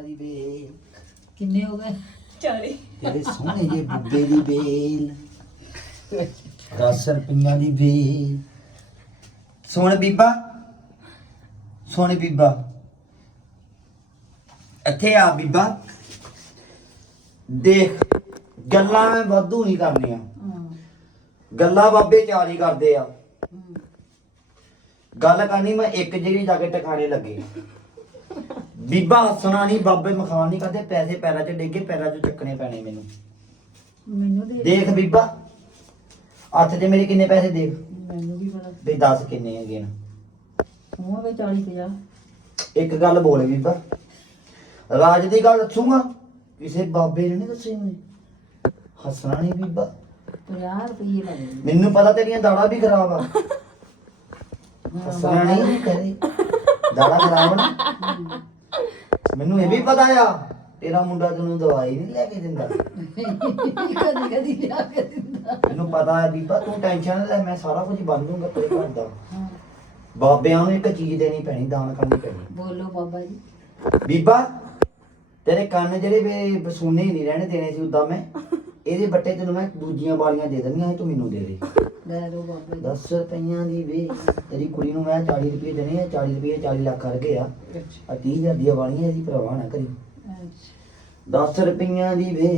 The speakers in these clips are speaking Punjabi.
ਰੁਪਈਆਂ ਦੀ ਵੇਲ। ਕਿੰਨੇ ਹੋ ਗਏ? 40 ਤੇਰੇ ਸੋਹਣੇ ਜੇ ਬੁੱਗੇ ਦੀ ਵੇਲ। 10 ਰੁਪਈਆਂ ਦੀ ਵੇਲ। ਸੋਹਣੇ ਬੀਬਾ? ਸੋਹਣੇ ਬੀਬਾ। ਇੱਥੇ ਆ ਬੀਬਾ। ਦੇਖ ਗੱਲਾਂ ਮੈਂ ਵਾਧੂ ਨਹੀਂ ਕਰਨੀਆਂ। ਹਾਂ। ਗੱਲਾਂ ਬਾਬੇ ਚਾਰੀ ਕਰਦੇ ਆ। ਗੱਲ ਕਰਨੀ ਮੈਂ ਇੱਕ ਜਿਹੜੀ ਜਾ ਕੇ ਟਿਕਾਣੇ ਲੱਗੇ। ਬੀਬਾ ਹੱਸਣਾ ਨਹੀਂ ਬਾਬੇ ਮਖਾਨ ਨਹੀਂ ਕਰਦੇ ਪੈਸੇ ਪੈਰਾਂ 'ਚ ਡੇਗੇ ਪੈਰਾਂ 'ਚ ਚੱਕਣੇ ਪੈਣੇ ਮੈਨੂੰ। ਮੈਨੂੰ ਦੇ ਦੇਖ ਬੀਬਾ ਹੱਥ 'ਚ ਮੇਰੇ ਕਿੰਨੇ ਪੈਸੇ ਦੇਖ? ਮੈਨੂੰ ਵੀ ਬੜਾ। ਵੀ 10 ਕਿੰਨੇ ਹੈਗੇ ਨੇ। ਹੁਣ ਵੀ 40 50 ਇੱਕ ਗੱਲ ਬੋਲ ਬੀਬਾ ਰਾਜ ਦੀ ਗੱਲ ਦੱਸੂਗਾ ਕਿਸੇ ਬਾਬੇ ਨੇ ਨਹੀਂ ਦੱਸੀ ਮੈਨੂੰ ਹੱਸਣਾ ਨਹੀਂ ਬੀਬਾ। 50 ਰੁਪਏ ਲੱਗੇ ਮੈਨੂੰ ਪਤਾ ਤੇਰੀਆਂ ਦਾੜਾ ਵੀ ਖਰਾਬ ਆ। ਹੱਸਣਾ ਨਹੀਂ ਕਰੇ। ਦਾੜਾ ਖਰਾਬ ਨਾ। ਮੈਨੂੰ ਇਹ ਵੀ ਪਤਾ ਆ ਤੇਰਾ ਮੁੰਡਾ ਤੈਨੂੰ ਦਵਾਈ ਨਹੀਂ ਲੈ ਕੇ ਦਿੰਦਾ। ਕਦੀ ਕਦੀ ਲਿਆ ਕੇ ਦਿੰਦਾ। ਮੈਨੂੰ ਪਤਾ ਹੈ ਬੀਬਾ ਤੂੰ ਟੈਨਸ਼ਨ ਨਾ ਲੈ ਮੈਂ ਸਾਰਾ ਕੁਝ ਬੰਨ ਦੂੰਗਾ ਤੇਰੇ ਘਰ ਦਾ। ਬਾਬਿਆਂ ਨੂੰ ਇੱਕ ਚੀਜ਼ ਦੇਣੀ ਪੈਣੀ ਦਾਨ ਕਰਨੀ ਪੈਣੀ। ਬੋਲੋ ਬਾਬਾ ਜੀ। ਬੀਬਾ ਤੇਰੇ ਕੰਨ ਜਿਹੜੇ ਵੇ ਸੁਣਨੇ ਨਹੀਂ ਰਹਿਣੇ ਦੇਣੇ ਸੀ ਉਦਾਂ ਮੈਂ। ਇਹਦੇ ਬੱਟੇ ਤੈਨੂੰ ਮੈਂ ਦੂਜੀਆਂ ਵਾਲੀਆਂ ਦੇ ਦੇਣੀਆਂ ਤੂੰ ਮੈਨੂੰ ਦੇ ਦੇ। ਲੈ ਲਓ ਬਾਬਾ ਜੀ। 10 ਰੁਪਈਆਂ ਦੀ ਵੇ ਤੇਰੀ ਕੁੜੀ ਨੂੰ ਮੈਂ 40 ਰੁਪਏ ਦੇਣੇ ਆ 40 ਰੁਪਏ 40 ਲੱਖ ਕਰ ਗਿਆ ਆ 30000 ਦੀਆਂ ਵਾਲੀਆਂ ਇਹਦੀ ਭਰਾਵਾ ਨਾ ਕਰੀ। ਅੱਛਾ। 10 ਰੁਪਈਆਂ ਦੀ ਵੇ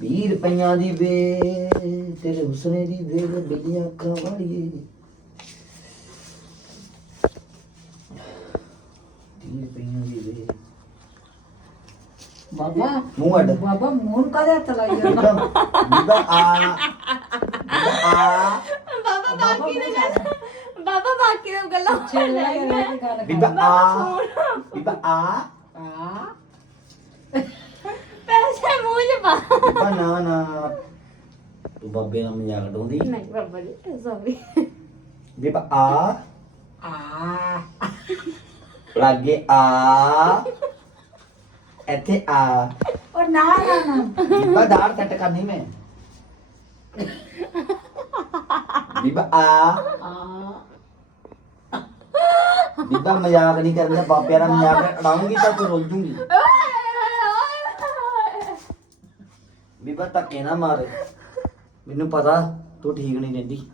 20 ਰੁਪਈਆਂ ਦੀ ਵੇ ਤੇਰੇ ਹੁਸਨੇ ਦੀ ਵੇ ਬਿੱਲੀਆਂ ਅੱਖਾਂ ਵਾਲੀਏ 30 ਰੁਪਈਆਂ ਦੀ ਵੇ। ਬਾਬਾ ਮੂੰਹ ਅੱਡ। ਬਾਬਾ ਮੂੰਹ ਨੂੰ ਕਾਹਦੇ ਹੱਥ ਲਾਈ ਜਾਂਦਾ? ਬੀਬਾ ਬੀਬਾ ਆ ਬੀਬਾ ਆ। ਬਾਬਾ ਬਾਕੀ ਨੇ ਗੱਲ ਬਾਬਾ ਬਾਕੀ ਨੇ ਗੱਲਾਂ ਪਿੱਛੇ ਲੈ ਕੇ ਲੈ ਕੇ ਗੱਲ ਕਰ ਬੀਬਾ ਆ। ਬੀਬਾ ਆ ਆ। ਪੈਸੇ ਮੂੰਹ 'ਚ ਪਾ। ਬੀਬਾ ਨਾ ਨਾ। ਤੂੰ ਬਾਬੇ ਨਾਲ ਮਜ਼ਾਕ ਡਾਉਂਦੀ ਨਹੀਂ ਬਾਬਾ ਜੀ ਸੌਰੀ ਬੀਬਾ ਆ। ਆ। ਲਾਗੇ ਆ। ਇੱਥੇ ਆ ਉਹ ਨਾ ਨਾ ਨਾ ਬੀਬਾ ਦਾੜ ਕੱਟ ਕਰਨੀ ਮੈਂ ਬੀਬਾ ਆ ਆ ਬੀਬਾ ਮਜ਼ਾਕ ਨਹੀਂ ਕਰਨਾ ਬਾਬਿਆਂ ਨਾਲ ਮਜ਼ਾਕ ਉਡਾਉਂਗੀ ਤਾਂ ਤੂੰ ਰੁੱਲ ਜੂਗੀ ਬੀਬਾ ਧੱਕੇ ਨਾ ਮਾਰ ਮੈਨੂੰ ਪਤਾ ਤੂੰ ਠੀਕ ਨਹੀਂ ਰਹਿੰਦੀ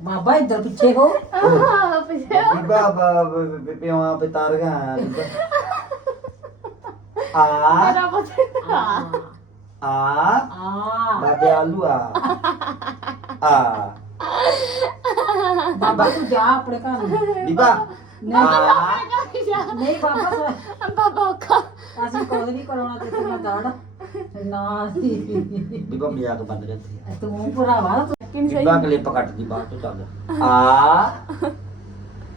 ਬਾਬਾ ਇੱਧਰ ਪਿੱਛੇ ਹੋ ਬੀਬਾ ਬ- ਬ- ਬ- ਪਿਓ ਪਿਤਾਰ ਗਿਆ ਬੀਬਾ ਆ ਮੇਰਾ ਪਤਾ ਆ ਆ ਬਾਬੇ ਆਲੂ ਆ ਆ ਬਾਬਾ ਤੂੰ ਜਾ ਆਪਣੇ ਘਰ ਨੂੰ ਬੀਬਾ ਆ ਨਹੀਂ ਬਾਬਾ ਸੋ- ਬਾਬਾ ਔਖਾ ਅਸੀਂ ਕੋਈ ਨਹੀਂ ਕਰਾਉਣਾ ਤੇ ਤੂੰ ਦਾੜ ਨਾ ਬੀਬਾ ਮਜ਼ਾਕ ਬੰਦ ਕਰ ਤੂੰ ਭਰਾਵਾ ਤੂੰ ਕਿੰਨ ਸਹੀ ਬੀਬਾ ਕਲਿੱਪ ਕੱਟਦੀ ਬਾਹਰ ਤੋਂ ਚੱਲ ਆ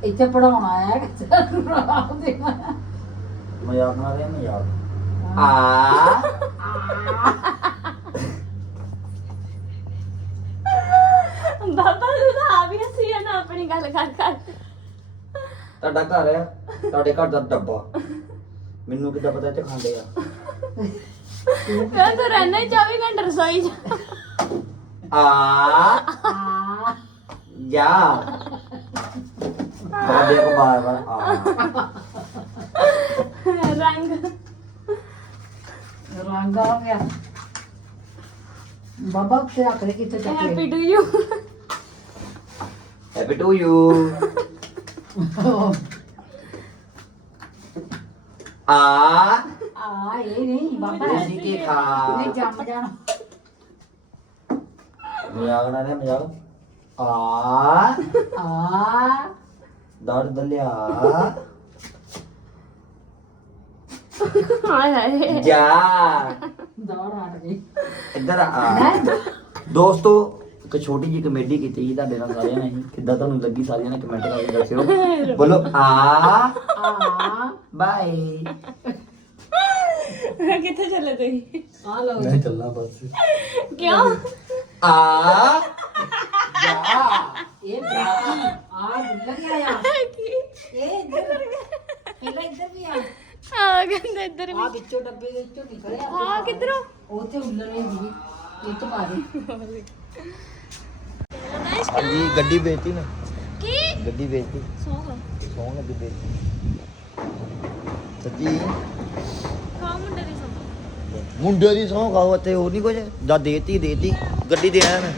ਇੱਥੇ ਪੜਾਉਣਾ ਆਇਆ ਕਿ ਤੈਨੂੰ ਦੇਣਾ ਮਜ਼ਾਕ ਨਾ ਰਿਹਾ ਮਜ਼ਾਕ ਆ। ਬਾਬਾ ਤੂੰ ਤਾਂ ਆ ਵੀ ਹੱਸੀ ਨਾ ਆਪਣੀ ਗੱਲ ਕਰ ਕਰ। ਤੁਹਾਡਾ ਘਰ ਆ ਤੁਹਾਡੇ ਘਰ ਦਾ ਡੱਬਾ। ਮੈਨੂੰ ਕਿੱਦਾਂ ਪਤਾ ਇੱਥੇ ਖਾਂਦੇ ਆ? ਮੈਂ ਤਾਂ ਰਹਿਣਾ ਹੀ 24 ਘੰਟੇ ਰਸੋਈ 'ਚ। ਆ। ਆ। ਜਾ ਬਾਬੇ ਕੋ ਬਾਰ ਬਾਰ ਆ। ਰੰਗ। ਰੰਗ ਆ ਗਿਆ। ਬਾਬਾ ਤੇ ਆਖਰੇ ਕਿੱਥੇ ਚੱਕੇ happy to you happy to you ਆ। ਆ ਇਹ ਨਹੀਂ ਬਾਬਾ। ਤੁਸੀਂ ਕੀ ਖਾ। ਨਹੀਂ ਜੰਮ ਜਾਣਾ। ਮਜ਼ਾਕ ਨਾ ਰਿਹਾ ਮਜ਼ਾਕ। ਆ। ਆ। ਦਰਦ ਦਲਿਆ ਹਾਏ ਹਾਏ। ਜਾ। ਦੌੜ ਹਟ ਗਈ। ਇੱਧਰ ਆ। ਦੋਸਤੋ ਇੱਕ ਛੋਟੀ ਜਿਹੀ ਕਮੇਡੀ ਕੀਤੀ ਜੀ ਤੁਹਾਡੇ ਨਾਲ ਸਾਰਿਆਂ ਨੇ। ਕਿੱਦਾਂ ਤੁਹਾਨੂੰ ਲੱਗੀ ਸਾਰਿਆਂ ਨੇ ਕਮੈਂਟ ਕਰਕੇ ਦੱਸਿਓ। ਬੋਲੋ ਆ। ਆ ਬਾਏ ਕਿੱਥੇ ਚੱਲੇ ਤੁਸੀਂ? ਆ ਲਓ ਮੈਂ ਚੱਲਣਾ ਬਸ। ਕਿਉਂ? ਆ। ਜਾ। ਇਹ ਬੇਟੀ ਆ ਲੱਗਿਆ ਆ ਇਹ ਇੱਧਰ। ਪਹਿਲਾਂ ਇੱਧਰ ਵੀ ਆ। ਆ ਕਹਿੰਦੇ ਇੱਧਰ ਆ ਵਿੱਚੋਂ ਡੱਬੇ ਦੇ ਵਿੱਚੋਂ ਨਿਕਲਿਆ ਆ। ਕਿੱਧਰੋਂ? ਉਹ ਤੇ ਉੱਲਰ ਨਹੀਂ ਦੀ ਇਹ ਤੋਂ ਪਾ ਦੇ ਹਾਂਜੀ। ਗੱਡੀ ਵੇਚਤੀ ਨਾ। ਕੀ? ਗੱਡੀ ਵੇਚਤੀ ਸੌ ਸੌਂ ਲੱਗੀ ਦੇ ਸੱਚੀ? ਕਾ ਮੁੰਡੇ ਦੀ ਸੌਂ। ਮੁੰਡੇ ਦੀ ਸੌਂ ਖਾਓ ਇੱਥੇ ਹੋਰ ਨਹੀਂ ਕੁਝ ਜਾਂ ਦੇਤੀ ਦੇਤੀ। ਗੱਡੀ ਦੇ ਆਇਆ ਮੈਂ।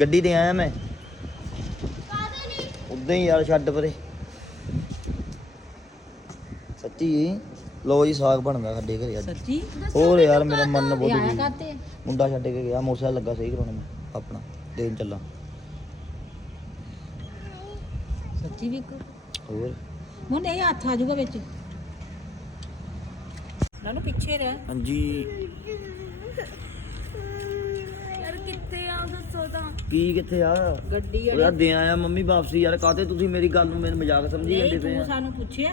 ਗੱਡੀ ਦੇ ਆਇਆ ਮੈਂ। ਉਦਾਂ ਹੀ ਯਾਰ ਛੱਡ ਪਰੇ। ਸੱਚੀ? ਲੋ ਜੀ ਸਾਗ ਬਣਦਾ ਸਾਡੇ ਘਰੇ ਅੱਜ। ਸੱਚੀ? ਹੋਰ ਯਾਰ ਮੇਰਾ ਮਨ ਬਹੁਤ ਦੁਖੀ। ਕਾਤੇ ਮੁੰਡਾ ਛੱਡ ਕੇ ਗਿਆ ਮੋਟਰਸਾਈਕਲ ਲੱਗਾ ਸਹੀ ਕਰਾਉਣਾ ਮੈਂ ਆਪਣਾ ਦੇਣ ਚੱਲਾਂ। ਸੱਚੀ ਵੀ ਹੋਰ? ਮੁੰਡੇ ਇਹ ਹੱਥ ਆ ਜਾਊਗਾ ਵਿੱਚ। ਨਾਨੂੰ ਪਿੱਛੇ ਰਹਿ। ਹਾਂਜੀ। ਯਾਰ ਕਿੱਥੇ ਆ? ਦੱਸੋ ਤਾਂ। ਕੀ ਕਿੱਥੇ ਆ? ਗੱਡੀ ਉਹ ਯਾਰ ਦੇ ਆਇਆ ਮੰਮੀ ਵਾਪਸੀ। ਯਾਰ ਕਾਤੇ ਤੁਸੀਂ ਮੇਰੀ ਗੱਲ ਨੂੰ ਮੈਨੂੰ ਮਜ਼ਾਕ ਸਮਝੀ ਜਾਂਦੇ ਪਏ ਤੂੰ ਆ ਸਾਨੂੰ ਪੁੱਛਿਆ?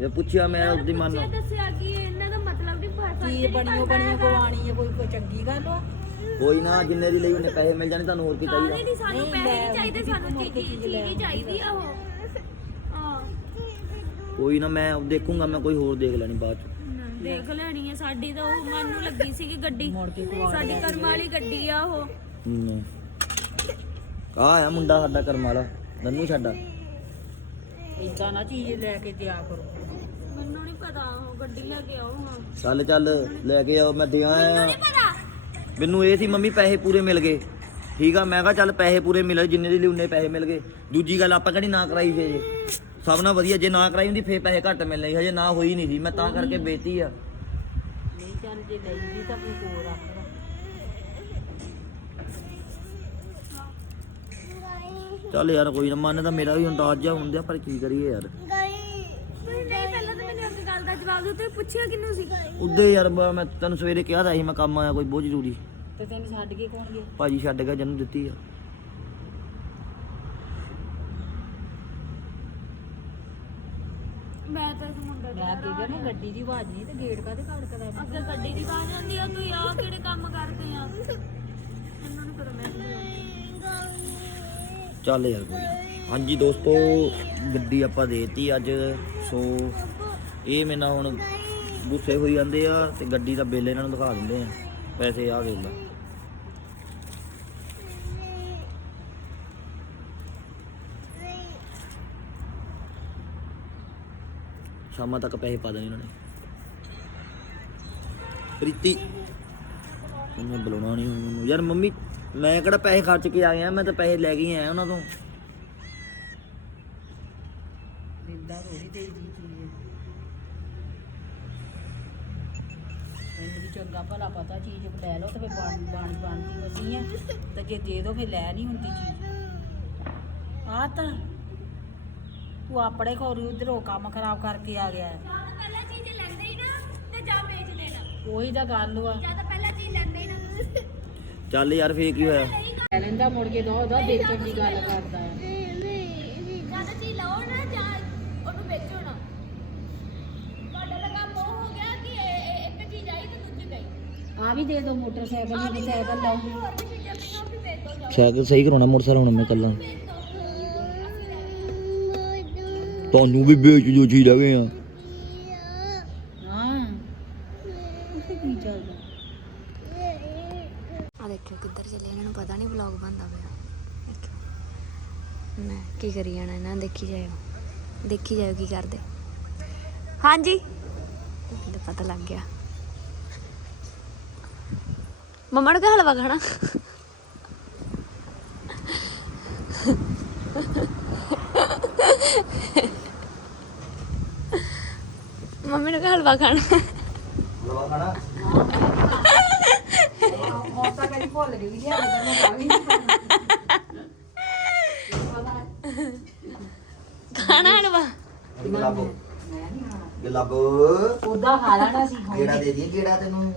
ਇਹ ਪੁੱਛਿਆ ਮੈਂ ਉਹਦੀ ਮਨ ਪੁੱਛਿਆ ਦੱਸਿਆ ਕਿ ਇਹਨਾਂ ਦਾ ਮਤਲਬ ਨਹੀਂ ਫੜ ਕੀ ਬਣੀਓ ਬਣੀਓ ਗਵਾਣੀ ਹੈ ਕੋਈ ਕੋਈ ਚੰਗੀ ਗੱਲ ਆ। ਕੋਈ ਨਾ ਜਿੰਨੇ ਦੀ ਲਈ ਉਹਨੇ ਪੈਸੇ ਮਿਲ ਜਾਣੇ ਤੁਹਾਨੂੰ ਹੋਰ ਕੀ ਚਾਹੀਦਾ? ਨਹੀਂ ਸਾਨੂੰ ਪੈਸੇ ਨਹੀਂ ਚਾਹੀਦੇ ਸਾਨੂੰ ਚੀਜ਼ ਹੀ ਚਾਹੀਦੀ ਆ ਉਹ? ਹਾਂ। ਕੋਈ ਨਾ ਮੈਂ ਦੇਖੂੰਗਾ ਮੈਂ ਕੋਈ ਹੋਰ ਦੇਖ ਲੈਣੀ ਬਾਅਦ ਚ। ਦੇਖ ਲੈਣੀ ਆ। ਸਾਡੀ ਤਾਂ ਉਹ ਮਨ ਨੂੰ ਲੱਗੀ ਸੀਗੀ ਗੱਡੀ। ਸਾਡੀ ਕਰਮ ਵਾਲੀ ਗੱਡੀ ਆ ਉਹ। ਹੂੰ। ਆ ਆ ਮੁੰਡਾ ਸਾਡਾ ਕਰਮ ਵਾਲਾ। ਨੰਨੂ ਸਾਡਾ ਇਦਾਂ ਨਾ ਚੀਜ਼ ਲੈ ਕੇ ਦਿਆ ਕਰੋ। ਪਤਾ ਉਹ ਗੱਡੀ ਲੈ ਕੇ ਆਓ ਹਾਂ ਚੱਲ ਚੱਲ ਲੈ ਕੇ ਆਓ ਮੈਂ ਦੇ ਆਇਆ ਨਹੀਂ ਪਤਾ। ਮੈਨੂੰ ਇਹ ਸੀ ਮੰਮੀ ਪੈਸੇ ਪੂਰੇ ਮਿਲ ਗਏ। ਠੀਕ ਆ ਮੈਂ ਕਿਹਾ ਚੱਲ ਪੈਸੇ ਪੂਰੇ ਮਿਲੇ ਜਿੰਨੇ ਦੇ ਲਈ ਉਨੇ ਪੈਸੇ ਮਿਲ ਗਏ। ਦੂਜੀ ਗੱਲ ਆਪਾਂ ਕਿਹੜੀ ਨਾ ਕਰਾਈ ਫੇ ਜੇ ਸਭ ਨਾਲ ਵਧੀਆ ਜੇ ਨਾ ਕਰਾਈ ਹੁੰਦੀ ਫੇ ਪੈਸੇ ਘੱਟ ਮਿਲਣੇ ਸੀ। ਹਜੇ ਨਾ ਹੋਈ ਨਹੀਂ ਸੀ ਮੈਂ ਤਾਂ ਕਰਕੇ ਬੇਤੀ ਆ। ਨਹੀਂ ਚੱਲ ਜੇ ਲਈ ਦੀ ਤਾਂ ਕੋਈ ਹੋਰ ਰੱਖ ਲਾ ਚੱਲ ਯਾਰ ਕੋਈ ਨਾ ਮਨ ਤਾਂ ਮੇਰਾ ਵੀ ਅੰਦਾਜ਼ ਜਿਹਾ ਹੁੰਦਿਆ ਪਰ ਕੀ ਕਰੀਏ ਯਾਰ ਤੁਸੀਂ ਨਹੀਂ ਪਹਿਲਾਂ ਤਾਂ ਮੈਨੂੰ ਪੁੱਛਿਆ ਕਿਹਨੂੰ ਸੀ? ਉਦੇ ਯਾਰ ਬ- ਮੈਂ ਤੈਨੂੰ ਸਵੇਰੇ ਕਿਹਾ ਤਾਂ ਸੀ ਮੈਂ ਕੰਮ ਆਇਆ ਕੋਈ ਬਹੁਤ ਜ਼ਰੂਰੀ। ਤੇ ਤੈਨੂੰ ਛੱਡ ਕੇ ਕੌਣ ਗਿਆ? ਭਾਜੀ ਛੱਡ ਗਿਆ ਜਨੂੰ ਦਿੱਤੀ ਆ। ਮੈਂ ਤਾਂ ਇਸ ਮੁੰਡੇ ਮੈਂ ਗਿਆ ਨਾ ਗੱਡੀ ਦੀ ਆਵਾਜ਼ ਨਹੀਂ ਤੇ ਗੇਟ ਕਾਦੇ ਖੜਕਦਾ ਵਾ? ਅੱਗੇ ਗੱਡੀ ਦੀ ਆਵਾਜ਼ ਆਉਂਦੀ ਆ ਤੂੰ ਆ ਕਿਹੜੇ ਕੰਮ ਕਰਦੇ ਆ? ਇਹਨਾਂ ਨੂੰ ਚੱਲ ਯਾਰ ਕੋਈ ਨਾ। ਹਾਂਜੀ ਦੋਸਤੋ ਗੱਡੀ ਆਪਾਂ ਦੇਤੀ ਅੱਜ ਸੋ ਇਹ ਮੇਰੇ ਹੁਣ ਗੁੱਸੇ ਹੋਈ ਜਾਂਦੇ ਆ ਤੇ ਗੱਡੀ ਦਾ ਬਿੱਲ ਇਹਨਾਂ ਨੂੰ ਦਿਖਾ ਦਿੰਦੇ ਆ। ਪੈਸੇ ਆ ਵੇਖ ਲਾ। ਸ਼ਾਮਾਂ ਤੱਕ ਪੈਸੇ ਪਾ ਦੇਣੇ ਇਹਨਾਂ ਨੇ। ਪ੍ਰੀਤੀ, ਉਹਨੇ ਬੁਲਾਉਣਾ ਨਹੀਂ ਉਹਨੂੰ ਯਾਰ ਮੰਮੀ, ਮੈਂ ਕਿਹੜਾ ਪੈਸੇ ਖਰਚ ਕੇ ਆ? ਗਿਆ ਮੈਂ ਤਾਂ ਪੈਸੇ ਲੈ ਕੇ ਆਇਆ ਉਹਨਾਂ ਤੋਂ। ਦਿੰਦਾ ਰੋੜੀ ਦੇ ਚੰਗਾ ਭਲਾ ਪਤਾ ਚੀਜ਼ ਲੈ ਲਓ ਤੇ ਫਿਰ ਬਣ ਬਣ ਬਣਦੀ ਵਸੀ ਆ। ਤੇ ਜੇ ਦੇ ਦੋ ਫਿਰ ਲੈ ਨਹੀਂ ਹੁੰਦੀ ਚੀਜ਼। ਆ ਤਾਂ ਤੂੰ ਆਪਣੇ ਕੋਲ ਉਧਰੋਂ ਕੰਮ ਖਰਾਬ ਕਰਕੇ ਆ ਗਿਆ। ਹੈ। ਜਾਂ ਤਾਂ ਪਹਿਲਾਂ ਚੀਜ਼ ਲੈਂਦੇ ਹੀ ਨਾ ਤੇ ਜਾਂ ਵੇਚ ਦੇਣਾ। ਉਹੀ ਤਾਂ ਗੱਲ ਵਾ। ਜਾਂ ਤਾਂ ਪਹਿਲਾਂ ਚੀਜ਼ ਲੈਂਦੇ ਹੀ ਨਾ। ਚੱਲ ਯਾਰ ਫੇਰ ਕੀ ਹੋਇਆ? ਲੈ ਲੈਂਦਾ ਮੁੜ ਕੇ ਦੋ ਦੋ ਵੇਚਣ ਦੀ ਗੱਲ ਕਰਦਾ। ਹੈ ਆ ਵੀ ਦੇ ਦੋ ਮੋਟਰਸਾਈਕਲ ਦੀ ਸਾਈਕਲ ਸਹੀ ਕਰਾਉਣਾ ਮੋਟਰਸਾਈਕਲ ਹੁਣ ਮੈਂ ਕੱਲਾ ਤੁਹਾਨੂੰ ਵੀ ਵੇਚ ਜੋ ਚੀਜ਼ ਲਗੇ ਆ। ਹਾਂ। ਉੱਥੇ ਕੀ ਚੱਲਦਾ? ਆ ਦੇਖਿਓ ਕਿੱਧਰ ਚੱਲੇ ਇਹਨਾਂ ਨੂੰ ਪਤਾ ਨਹੀਂ ਵਲੌਗ ਬੰਦਾ ਪਿਆ। ਦੇਖਿਓ। ਮੈਂ ਕੀ ਕਰੀ ਜਾਣਾ ਇਹਨਾਂ ਨੂੰ ਦੇਖੀ ਜਾਇਓ। ਦੇਖੀ ਜਾਇਓ ਕੀ ਕਰਦੇ। ਹਾਂਜੀ। ਮੈਨੂੰ ਪਤਾ ਲੱਗ ਗਿਆ। ਮੰਮਾ ਨੂੰ ਕਿਹਾ ਹਲਵਾ ਖਾਣਾ ਮੰਮੀ ਨੂੰ ਕਿਹਾ ਹਲਵਾ ਖਾਣਾ ਲਵਾ ਖਾਣਾ ਮੌਸਾ ਕਦੀ ਭੁੱਲ ਗਈ ਲਿਆ ਮੈਂ ਖਾ ਵੀ। ਖਾਣਾ। ਹਲਵਾ। ਗਲਾਬੋ ਗਲਾਬੋ ਉਹਦਾ ਖਾ ਲੈਣਾ ਸੀ ਕਿਹੜਾ ਦੇ ਦੀ ਕਿਹੜਾ ਤੈਨੂੰ।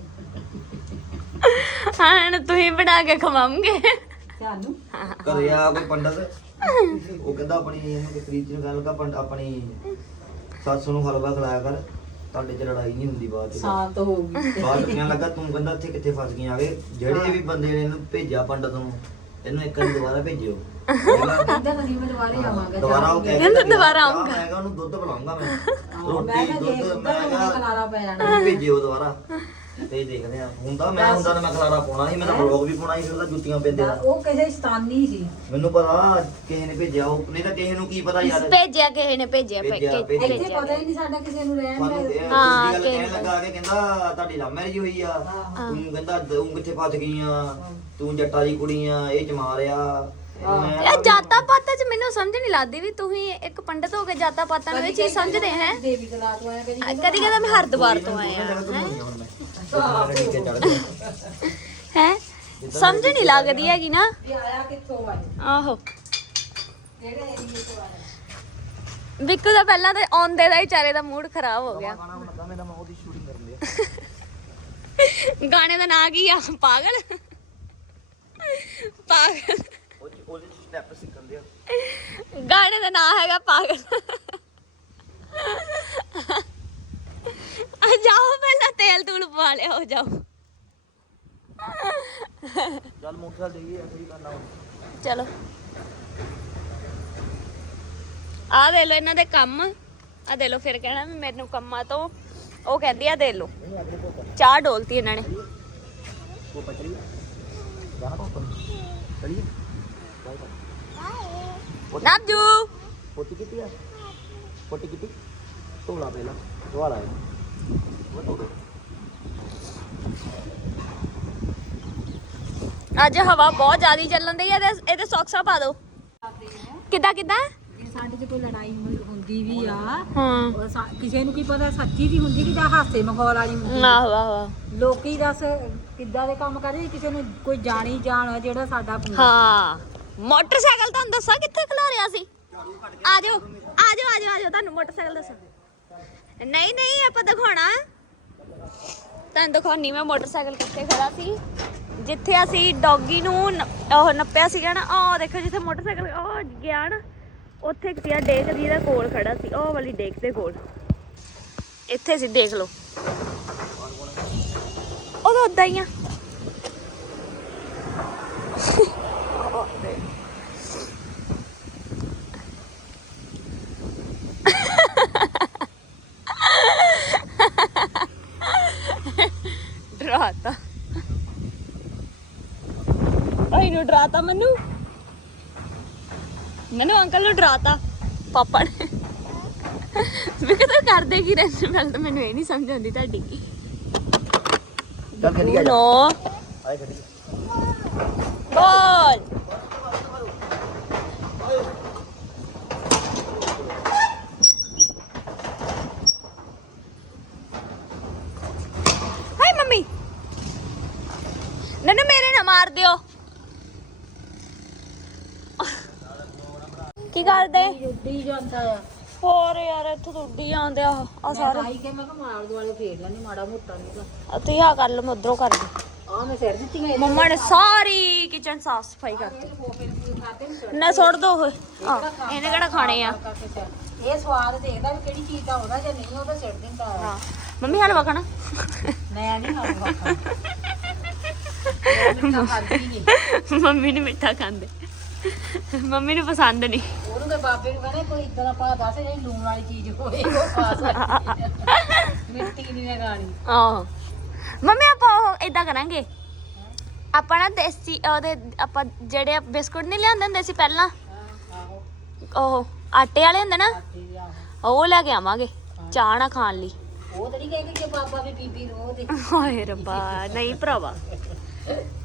ਹਾਂ ਤੁਸੀਂ ਬਣਾ ਕੇ ਖਵਾਉਂਗੇ ਤੁਹਾਨੂੰ ਘਰੇ ਆ ਕੋਈ ਪੰਡਤ? ਉਹ ਕਹਿੰਦਾ ਆਪਣੀ ਇਹਨੂੰ ਕਿ ਪ੍ਰੀਤੀ ਨੂੰ ਗੱਲ ਕਾ ਪੰਡ ਆਪਣੀ ਸੱਸ ਨੂੰ ਹਲਵਾ ਖਿਲਾਇਆ ਕਰ ਤੁਹਾਡੇ ਚ ਲੜਾਈ ਨਹੀਂ ਹੁੰਦੀ ਬਾਅਦ ਚ। ਸ਼ਾਂਤ ਹੋ ਗਈ। ਬਾਅਦ ਕਿਹਾ ਲੱਗਾ ਤੂੰ ਕਹਿੰਦਾ ਇੱਥੇ ਕਿੱਥੇ ਫਸ ਗਈਆਂ ਵੇ? ਜਿਹੜੇ ਵੀ ਬੰਦੇ ਨੇ ਇਹਨੂੰ ਭੇਜਿਆ ਪੰਡਤ ਨੂੰ ਇਹਨੂੰ ਇੱਕ ਵਾਰੀ ਦੁਬਾਰਾ ਭੇਜਿਓ। ਕਹਿੰਦਾ ਮੈਂ ਦੁਬਾਰੇ ਆਵਾਂਗਾ ਦੁਬਾਰਾ ਉਹ ਕਹਿ ਕਹਿੰਦਾ ਦੁਬਾਰਾ ਆਊਂਗਾ। ਮੈਂ ਕਿਹਾ ਉਹਨੂੰ ਦੁੱਧ ਪਿਲਾਉਂਗਾ ਮੈਂ। ਰੋਟੀ ਦੁੱਧ ਮੈਂ ਕਿਹਾ ਖਲਾਰਾ ਪੈ ਜਾਣਾ। ਭੇਜਿਓ ਦੁਬਾਰਾ। ਤੇ ਦੇਖਦੇ ਆ। ਹੁੰਦਾ ਮੈਂ ਹੁੰਦਾ ਤਾਂ ਮੈਂ ਖਲਾਰਾ ਪਾਉਣਾ ਸੀ ਮੈਂ ਤਾਂ ਵਲੌਗ ਵੀ ਪਾਉਣਾ ਸੀ ਫਿਰ ਉਹਦਾ ਜੁੱਤੀਆਂ ਪੈਂਦੇ ਆ ਉਹ ਕਿਸੇ ਸਤਾਨੀ ਸੀ। ਮੈਨੂੰ ਪਤਾ ਕਿਸੇ ਨੇ ਭੇਜਿਆ ਉਹ ਨਹੀਂ ਤਾਂ ਕਿਸੇ ਨੂੰ ਕੀ ਪਤਾ ਯਾਰ। ਭੇਜਿਆ ਕਿਸੇ ਨੇ ਭੇਜਿਆ ਭੇ- ਭੇਜਿਆ, ਕਿ- ਭੇਜਿਆ। ਇੱਥੇ ਪਤਾ ਹੀ ਨਹੀਂ ਸਾਡਾ ਕਿਸੇ ਨੂੰ ਰਹਿਣ ਸਾਨੂੰ ਦਾ ਇਹ ਹਾਂ, ਦੂਜੀ ਗੱਲ ਕਿ- ਕਹਿਣ ਲੱਗਾ ਕਿ ਕਹਿੰਦਾ ਤੁਹਾਡੀ ਲਵ ਮੈਰਿਜ ਹੋਈ ਆ। ਤੂੰ ਕਹਿੰਦਾ ਤੂੰ ਕਿੱਥੇ ਫਸ ਗਈ ਆ ਤੂੰ ਜੱਟਾ ਦੀ ਕੁੜੀ ਆ ਇਹ ਚਮਾਰਿਆ ਮੈਂ ਯਾਰ ਜਾਤਾ ਪਾਤਾ ਚ ਮੈਨੂੰ ਸਮਝ ਨਹੀਂ ਲੱਗਦੀ ਵੀ ਤੁਸੀਂ ਇੱਕ ਪੰਡਤ ਹੋ ਕੇ ਜਾਤਾ ਪਾਤਾ ਨੂੰ ਇਹ ਚੀਜ਼ ਸਮਝਦੇ ਹੈ। ਦੇਵੀ ਕਲਾ ਤੋਂ ਆਇਆ ਕਦੀ ਕਦੀ ਕਦੀ ਮੈਂ ਹਰਦੁਆਰ ਤੋਂ ਆਇਆ ਹੈ ਸਮਝ ਨਹੀਂ ਲੱਗਦੀ ਹੈਗੀ ਨਾ। ਵੀ ਆਇਆ ਕਿੱਥੋਂ ਆਇਆ ਆਹੋ। ਕਿਹੜੇ ਏਰੀਏ ਤੋਂ ਆਇਆ? ਬਿੱਕੂ ਦਾ ਪਹਿਲਾਂ ਤਾਂ ਆਉਂਦੇ ਦਾ ਹੀ ਚਾਰੇ ਦਾ ਮੂਡ ਖਰਾਬ ਹੋ ਗਿਆ। ਗਾਣੇ ਦਾ ਨਾਂ ਕੀ ਆ? ਪਾਗਲ? ਪਾਗਲ। ਸਟੈਪ ਸਿੱਖਣ ਦਿਆ ਗਾਣੇ ਦਾ ਨਾਂ ਹੈਗਾ ਪਾਗਲ। ਆ ਜਾਓ ਪਹਿਲਾਂ ਤੇਲ ਤੂਲ ਪਵਾ ਲਿਆ ਹੋ ਜਾਓ। ਚੱਲ ਮੋਟਰਸਾਈਕਲ ਐਸੇ ਹੀ ਕਰਨਾ ਚਲੋ। ਆ ਦੇ ਲੋ ਇਹਨਾਂ ਦੇ ਕੰਮ। ਆ ਦੇ ਲੋ ਫਿਰ ਕਹਿਣਾ ਵੀ ਮੈਨੂੰ ਕੰਮਾਂ ਤੋਂ ਉਹ ਕਹਿੰਦੀ ਆ ਦੇ ਲੋ ਚਾਹ ਡੋਲਤੀ ਇਹਨਾਂ ਨੇ। ਉਹ ਪਚਰੀ ਜਾਣਾ ਆ ਧੋ ਦੇ ਅੱਜ ਹਵਾ ਬਹੁਤ ਜ਼ਿਆਦਾ ਚੱਲਣ ਦੀ ਹੈ ਇਹਦੇ ਇਹਦੇ ਸੌਕਸਾਂ ਪਾ ਦਿਓ ਕਿੱਦਾਂ ਕਿੱਦਾਂ? ਜੇ ਸਾਡੇ 'ਚ ਕੋਈ ਲੜਾਈ ਹੋਈ- ਹੁੰਦੀ ਵੀ ਆ। ਹਾਂ। ਉਹ ਸਾ- ਕਿਸੇ ਨੂੰ ਕੀ ਪਤਾ ਸੱਚੀ ਦੀ ਹੁੰਦੀ ਕਿ ਜਾਂ ਹਾਸੇ ਮਖੌਲ ਵਾਲੀ ਹੁੰਦੀ। ਆਹੋ ਆਹੋ ਲੋਕੀ ਦੱਸ ਕਿੱਦਾਂ ਦੇ ਕੰਮ ਕਰਦੇ ਕਿਸੇ ਨੂੰ ਕੋਈ ਜਾਣੀ ਜਾਣ ਜਿਹੜਾ ਸਾਡਾ ਹਾਂ। ਮੋਟਰਸਾਈਕਲ ਤੁਹਾਨੂੰ ਦੱਸਾਂ ਕਿੱਥੇ ਖਲਾ ਸੀ? ਆ ਜਾਓ ਆ ਜਾਓ ਆ ਜਾਓ ਆ ਜਾਓ ਤੁਹਾਨੂੰ ਮੋਟਰਸਾਈਕਲ ਦੱਸਾਂ। ਨਹੀਂ ਨਹੀਂ, ਆਪਾਂ ਦਿਖਾਉਣਾ। ਤੁਹਾਨੂੰ ਦਿਖਾਉਣੀ ਮੈਂ ਮੋਟਰਸਾਈਕਲ ਕਿੱਥੇ ਖੜਾ ਸੀ। ਜਿੱਥੇ ਅਸੀਂ ਡੌਗੀ ਨੂੰ ਉਹ ਨੱਪਿਆ ਸੀਗਾ ਨਾ ਉਹ ਦੇਖੋ ਜਿੱਥੇ ਮੋਟਰਸਾਈਕਲ ਉਹ ਗਿਆ ਨਾ, ਉੱਥੇ ਇੱਕ ਪਿਆ ਡੇਕ ਜਿਹਦਾ ਕੋਲ ਖੜਾ ਸੀ ਉਹ ਵਾਲੀ ਡੇਕ ਦੇ ਕੋਲ। ਇੱਥੇ ਸੀ, ਦੇਖ ਲਓ। ਉਹ ਤਾਂ ਉਦਾਂ ਹੀ ਆ। ਡਰਾਤਾ। ਓਏ ਨੂੰ ਡਰਾਤਾ ਮੈਨੂੰ? ਮੈਨੂੰ ਅੰਕਲ ਨੂੰ ਡਰਾਤਾ। ਪਾਪਾ ਨੇ। ਮੈਂ ਕਿਹਾ ਤੂੰ ਕਰਦੇ ਕੀ ਰਹਿੰਦੇ ਮੈਂ ਤਾਂ ਮੈਨੂੰ ਇਹ ਨਹੀਂ ਸਮਝ ਆਉਂਦੀ ਤੁਹਾਡੀ। ਚੱਲ ਆ ਜਾ। ਨੋ ਆਏ ਖੜੀ ਬੋਲ ਹਾਏ ਮੰਮੀ ਨਨੂ ਮੇਰੇ ਨਾ ਮਾਰ ਦਿਓ ਕੀ ਕਰਦੇ ਉੱਡੀ ਜਾਂਦਾ ਆ। ਹੋਰ ਯਾਰ ਇੱਥੋਂ ਤਾਂ ਉੱਡੀ ਜਾਂਦੇ ਆ ਆ ਸਾਰੇ। ਆਈ ਕੇ ਮੈਂ ਕਿਹਾ ਮਾਰ ਦੁਆਲੇ ਫੇਰ ਲੈਣੀ ਮਾੜਾ ਮੋਟਾ ਨਹੀਂ ਆ ਤੁਸੀਂ ਆ ਕਰ ਲਓ ਮੈਂ ਉਧਰੋਂ ਕਰ ਦੂੰ ਆ ਮੈਂ ਸਿਰ ਦਿੱਤੀਆਂ ਮੰਮਾ ਨੇ ਸਾਰੀ ਕਿਚਨ ਸਾਫ਼ ਸਫ਼ਾਈ ਕਰਤੀ ਖਾਤੇ ਨੂੰ ਨਾ ਸੁੱਟ ਦੋ ਉਹ ਆ ਇਹਨੇ ਕਿਹੜਾ ਖਾਣੇ ਆ? ਕਰਕੇ ਸਿਰ ਇਹ ਸਵਾਦ ਦੇਖਦਾ ਵੀ ਕਿਹੜੀ ਚੀਜ਼ ਦਾ ਉਹਦਾ ਜਾਂ ਨਹੀਂ ਉਹਦਾ ਸਿਰ ਦਿੰਦਾ ਆ। ਹਾਂ। ਮੰਮੀ ਹਲਵਾ ਖਾਣਾ? ਮੈਂ ਨਹੀਂ। ਮੰਮੀ ਨੇ ਮਿੱਠਾ ਖਾਂਦੇ। ਮੰਮੀ ਨੂੰ ਪਸੰਦ ਨਹੀਂ। ਉਹਨੂੰ ਤੇ ਬਾਬੇ ਨੂੰ ਕਹਿੰਦੇ ਕੋਈ ਇਦਾਂ ਦਾ ਪਾ ਦੱਸ ਜਿਹੜੀ ਲੂਣ ਵਾਲੀ ਚੀਜ਼ ਹੋਵੇ ਉਹ ਖਾ ਸਕਦੀ। ਮਿੱਟੀ ਨਹੀਂ ਮੈਂ ਖਾਣੀ ਆਹ। ਮੰਮੀ ਆਪਾਂ ਉਹ ਇਦਾਂ ਕਰਾਂਗੇ। ਆਪਾਂ ਨਾ ਦੇਸੀ ਉਹਦੇ ਆਪਾਂ ਜਿਹੜੇ ਬਿਸਕੁਟ ਨਹੀਂ ਲਿਆਂਦੇ ਹੁੰਦੇ ਸੀ ਪਹਿਲਾਂ? ਆਹੋ। ਉਹ ਆਟੇ ਵਾਲੇ ਹੁੰਦੇ ਨਾ? ਉਹ ਲੈ ਕੇ ਆਵਾਂਗੇ ਚਾਹ ਨਾ ਖਾਣ ਲਈ। ਉਹ ਤਾਂ ਨਹੀਂ ਕਹਿੰਦੇ ਕਿ ਬਾਬਾ ਵੀ ਬੀਬੀ ਉਹਦੇ ਹਾਏ ਰੱਬਾ ਨਹੀਂ ਭਰਾਵਾ।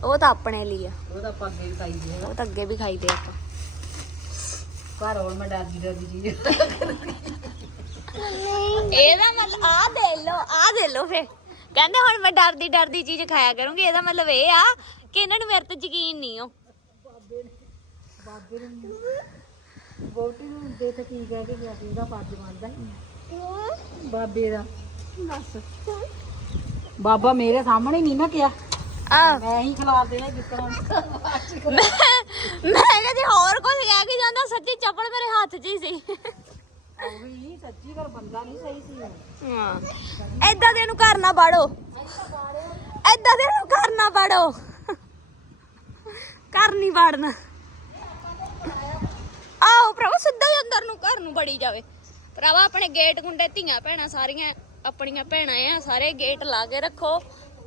ਉਹ ਤਾਂ ਆਪਣੇ ਲਈ ਆ। ਉਹਦਾ ਪੱਗੇ ਵੀ ਖਾਈ ਦੇ ਉਹ ਤਾਂ ਅੱਗੇ ਵੀ ਖਾਈਦੇ ਆਪਾਂ ਘਰ ਹੋਰ ਮੈਂ ਡਰਦੀ ਡਰਦੀ ਚੀਜ਼। ਇਹਦਾ ਮਤਲਬ ਆ ਦੇ ਲੋ ਆ ਦੇ ਲੋ ਫੇ ਕਹਿੰਦੇ ਹੁਣ ਮੈਂ ਡਰਦੀ ਡਰਦੀ ਚੀਜ਼ ਖਾਇਆ ਕਰੂੰਗੀ। ਇਹਦਾ ਮਤਲਬ ਇਹ ਆ ਕਿ ਇਹਨਾਂ ਨੂੰ ਮੇਰੇ ਤੇ ਯਕੀਨ ਨਹੀਂ ਹੋ ਬੋਟੀ ਨੂੰ ਦੇਖ ਕੀ ਕਹਿ ਕੇ ਗਿਆ ਸੀ ਉਹਦਾ ਪੱਜ ਬੰਨਦਾ ਬਾਬੇ ਦਾ। ਬਸ ਬਾਬਾ ਮੇਰੇ ਸਾਹਮਣੇ ਨਹੀਂ ਨਾ ਕਿਹਾ। ਆ ਮੈਂ ਹੀ ਦੇਣਾ ਜਿਸ ਤਰ੍ਹਾਂ ਮੈਂ ਕਦੀ ਹੋਰ ਕੁਝ ਕਹਿ ਕੇ ਜਾਂਦਾ ਸੱਚੀ ਚੱਪਲ ਮੇਰੇ ਹੱਥ 'ਚ ਹੀ ਸੀ। ਉਹ ਵੀ ਸੱਚੀ ਕਰ ਬੰਦਾ ਨਹੀਂ ਸਹੀ ਸੀ। ਉਹ। ਹਾਂ। ਐਦਾਂ ਦੇ ਨੂੰ ਘਰ ਨਾ ਬਾੜੋ। ਐਦਾਂ ਦੇ ਨੂੰ ਘਰ ਨਾ ਬਾੜੋ। ਘਰ ਨਹੀਂ ਬਾੜਨਾ। ਆਓ ਭਰਾਵਾ ਸਿੱਧਾ ਹੀ ਅੰਦਰ ਨੂੰ ਘਰ ਨੂੰ ਬੜੀ ਜਾਵੇ। ਭਰਾਵਾ ਆਪਣੇ ਗੇਟ ਗੁੰਡੇ ਧੀਆਂ ਭੈਣਾਂ ਸਾਰੀਆਂ ਆਪਣੀਆਂ ਭੈਣਾਂ ਆ ਸਾਰੇ ਗੇਟ ਲਾ ਕੇ ਰੱਖੋ।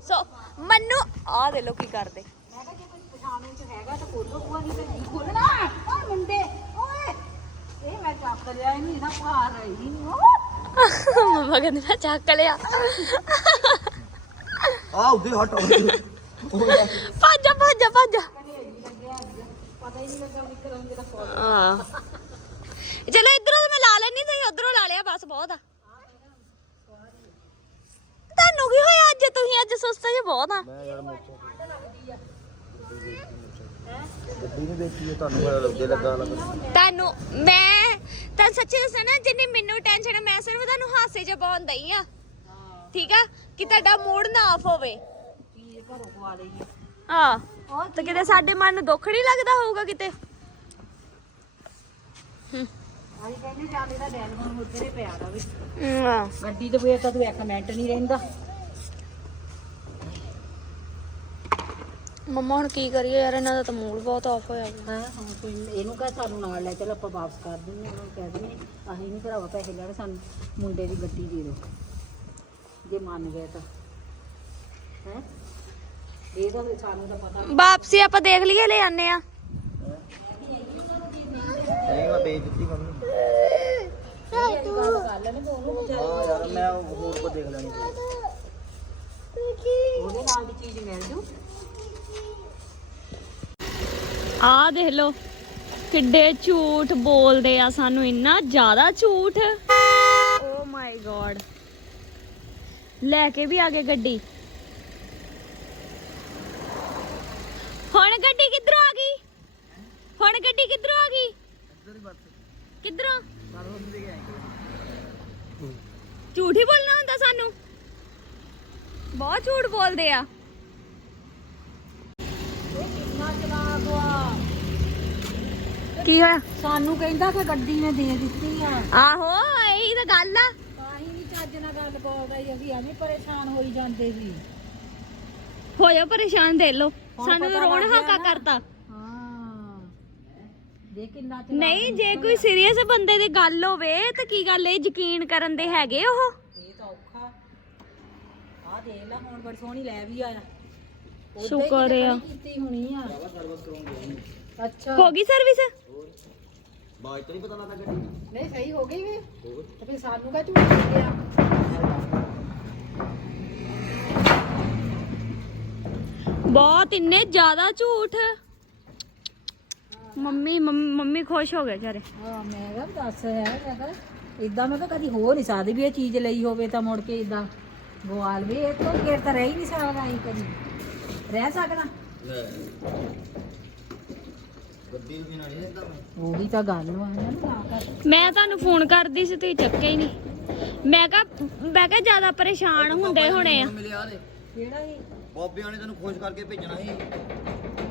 ਸੋ ਮੰਨੂ ਆ ਦੇ ਲੋ ਕੀ ਕਰਦੇ। ਮੈਂ ਕਿਹਾ ਜੇ ਕੋਈ ਪਛਾਣ ਚ ਹੈਗਾ ਤਾਂ ਖੋਲੋ ਉਹ ਨਹੀਂ ਤੇ ਨਹੀਂ ਖੋਲਣਾ। ਓਏ ਮੁੰਡੇ ਓਏ। ਇਹ ਮੈਂ ਚੱਕ ਲਿਆ ਨਹੀਂ ਨਾ ਪਾ ਰਹੀ ਓ ਮੰਮਾ ਕਹਿੰਦੇ ਮੈਂ ਚੱਕ ਲਿਆ। ਆ ਉਹਦੇ ਹਟ ਭੱਜ ਭੱਜ ਭੱਜ। ਪਤਾ ਹੀ ਨਹੀਂ ਲੱਗਾ ਨਿਕਲ ਆਉਂਦੇ ਦਾ ਫੋਨ ਹਾਂ। ਚਲੋ ਇਧਰੋਂ ਮੈਂ ਲਾ ਲੈਣੀ ਤੇ ਉਧਰੋਂ ਲਾ ਲਿਆ ਬਸ ਬਹੁਤ ਆ। ਤੁਹਾਨੂੰ ਕੀ ਹੋਇਆ ਅੱਜ? ਸੁਸਤ ਜੇ ਬਹੁਤ ਆ। ਮੈਂ ਯਾਰ ਮੋਚਾ ਗੱਡੀ ਨਹੀਂ ਦੇਖੀ ਹੈ ਤੁਹਾਨੂੰ ਮੇਰਾ ਲੱਗੇ ਲੱਗਾ ਲੱਗਾ ਤੁਹਾਨੂੰ ਮੈਂ ਤਾਂ ਸੱਚੀ ਦੱਸਾਂ ਨਾ ਜਿੰਨੀ ਮੈਨੂੰ ਟੈਨਸ਼ਨ ਹੈ ਮੈਂ ਸਿਰਫ ਤੁਹਾਨੂੰ ਹਾਸੇ 'ਚ ਪਾਉਣ ਦਈ ਆ। ਠੀਕ ਆ? ਕਿ ਤੁਹਾਡਾ ਮੂਡ ਨਾ ਆਫ ਹੋਵੇ। ਹੈ ਤਾਂ ਕਿਤੇ ਸਾਡੇ ਮਨ ਨੂੰ ਦੁੱਖ ਨਹੀਂ ਲੱਗਦਾ ਹੋਊਗਾ ਕਿਤੇ? ਅਸੀਂ ਕਹਿੰਦੇ ਚੱਲ ਇਹਦਾ ਡੈਲ ਹੁਣ ਉੱਧਰੇ ਪਿਆ ਦਾ ਵੀ। ਹਾਂ। ਗੱਡੀ ਤੇ ਫੇਰ ਤਾਂ ਤੂੰ ਇੱਕ ਮਿੰਟ ਨਹੀਂ ਰਹਿੰਦਾ। ਮੰਮਾ ਹੁਣ ਕੀ ਕਰੀਏ ਯਾਰ ਇਹਨਾਂ ਦਾ ਤਾਂ ਮੂਡ ਬਹੁਤ ਆਫ ਹੋਇਆ ਵਾ। ਹਾਂ ਕੋਈ ਇਹਨੂੰ ਕਹ ਸਾਨੂੰ ਨਾਲ ਲੈ ਚੱਲ ਆਪਾਂ ਵਾਪਸ ਕਰ ਦਿੰਦੇ ਹਾਂ ਉਹਨੂੰ ਕਹਿ ਦਿੰਦੇ ਹਾਂ, ਅਸੀਂ ਨਹੀਂ ਭਰਾਵਾ ਪੈਸੇ ਲੈਣੇ ਸਾਨੂੰ ਮੁੰਡੇ ਦੀ ਗੱਡੀ ਦੇ ਦਿਓ ਜੇ ਮੰਨ ਗਏ ਤਾਂ। ਹੈ? ਇਹ ਤਾਂ ਫਿਰ ਸਾਨੂੰ ਤਾਂ ਪਤਾ ਵਾਪਸੀ ਆਪਾਂ ਦੇਖ ਲਈਏ ਲੈ ਆਨੇ ਆ ਨਹੀਂ ਮੈਂ ਵੇਚ ਦਿੱਤੀ ਮੰਮੀ ਨਹੀਂ ਇਹ ਗੱਲ ਕਰ ਲੈਣੇ ਤੇ ਉਹਨੂੰ ਵਿਚਾਰੇ ਹਾਂ ਯਾਰ ਮੈਂ ਹੋਰ ਕੋ ਦੇਖ ਲੈਣੀ। ਸੀ ਉਹਦੇ ਨਾਲ ਦੀ ਚੀਜ਼ ਮਿਲ ਜੂ। ਆ ਦੇਖ ਲੋ ਕਿੱਡੇ ਝੂਠ ਬੋਲਦੇ ਆ ਸਾਨੂੰ ਇੰਨਾ ਜ਼ਿਆਦਾ ਝੂਠ। ਓ ਮਾਈ ਗॉड ਲੈ ਕੇ ਵੀ ਆ ਗਏ ਗੱਡੀ। ਹੁਣ ਗੱਡੀ ਕਿੱਧਰੋਂ ਆ ਗਈ? ਹੁਣ ਗੱਡੀ ਕਿੱਧਰੋਂ ਆ ਗਈ? ਕਿੱਧਰੋਂ? ਝੂਠ ਹੀ ਬੋਲਣਾ ਹੁੰਦਾ ਸਾਨੂੰ। ਬਹੁਤ ਝੂਠ ਬੋਲਦੇ ਆ ਕਿੰਨਾ ਚਲਾ ਗਵਾ ਕੀ ਹੋਇਆ? ਸਾਨੂੰ ਕਹਿੰਦਾ ਕਿ ਗੱਡੀ ਨੇ ਦੇ ਦਿੱਤੀ ਆ। ਆਹੋ ਇਹੀ ਤਾਂ ਗੱਲ ਆ। ਤਾਂ ਹੀ ਨਹੀਂ ਚੱਜ ਨਾਲ ਗੱਲ ਬੋਲਦਾ ਸੀ ਅਸੀਂ ਐਵੇਂ ਪਰੇਸ਼ਾਨ ਹੋਈ ਜਾਂਦੇ ਸੀ। ਹੋਇਆ ਪਰੇਸ਼ਾਨ ਦੇ ਲੋ ਹੁਣ ਸਾਨੂੰ ਪਤਾ ਰੋਣ ਲੱਗ ਗਿਆ ਹਾਕਾ ਨਾ। ਕਰਤਾ। ਹਾਂ। ਦੇ ਕਿੰਨਾ ਚਲਾ ਨਹੀਂ ਜੇ ਕੋਈ ਸੀਰੀਅਸ ਬੰਦੇ ਦੀ ਗੱਲ ਹੋਵੇ ਤਾਂ ਕੀ ਗੱਲ ਇਹ ਯਕੀਨ ਕਰਨ ਦੇ ਹੈਗੇ ਉਹ। ਇਹ ਤਾਂ ਔਖਾ। ਆ ਦੇਖ ਲੈ ਹੁਣ ਬੜੀ ਸੋਹਣੀ ਲੈ ਵੀ ਆਇਆ। ਉੱਦਾਂ ਹੀ ਸ਼ੁਕਰ ਕਿਤੇ ਆ। ਖੜੀ ਕੀਤੀ ਹੋਣੀ ਆ। ਅੱਛਾ। ਹੋ ਗਈ ਸਰਵਿਸ ਬਾਅਦ ਚ ਨਹੀਂ ਪਤਾ ਲੱਗਦਾ ਗੱਡੀ ਦਾ। ਨਹੀਂ ਸਹੀ ਹੋ ਗਈ ਵੀ। ਤੇ ਫਿਰ ਸਾਨੂੰ ਕਾ ਝੂਠ ਗਿਆ? ਬਹੁਤ ਇੰਨੇ ਜ਼ਿਆਦਾ ਝੂਠ। ਮੰਮੀ ਮੰਮ- ਮੰਮੀ ਖੁਸ਼ ਹੋ ਗਏ ਚਾਰੇ ਹਾਂ ਮੈਂ ਕਿਹਾ ਵੀ ਦੱਸ ਹੈ ਮੈਂ ਕਿਹਾ ਇਦਾਂ ਮੈਂ ਕਿਹਾ ਕਦੀ ਹੋ ਨਹੀਂ ਸਕਦੀ ਵੀ ਇਹ ਚੀਜ਼ ਲਈ ਹੋਵੇ ਤਾਂ ਮੁੜ ਕੇ ਇਦਾਂ ਗਵਾਲ ਵੀ ਇਹ ਤੋਂ ਬਗੈਰ ਤਾਂ ਰਹਿ ਹੀ ਨਹੀਂ ਸਕਦਾ ਅਸੀਂ ਕਦੀ। ਰਹਿ ਸਕਦਾ ਲੈ ਗੱਡੀ ਵੀ ਨਾ ਨਹੀਂ ਲੈਂਦਾ ਮੈਂ ਉਹੀ ਤਾਂ ਗੱਲ ਵਾ ਨਾ। ਮੈਂ ਤੁਹਾਨੂੰ ਫੋਨ ਕਰਦੀ ਸੀ ਤੁਸੀਂ ਚੱਕਿਆ ਹੀ ਨਹੀਂ। ਮੈਂ ਕਿਹਾ ਮੈਂ ਕਿਹਾ ਜ਼ਿਆਦਾ ਪਰੇਸ਼ਾਨ ਹੁੰਦੇ ਹੋਣੇ ਆ। ਮਿਲਿਆ ਦੇ ਕਿਹੜਾ ਸੀ ਬੋਬੀਆਂ ਨੇ ਤੈਨੂੰ ਖੁਸ਼ ਕਰਕੇ ਭੇਜਣਾ ਸੀ।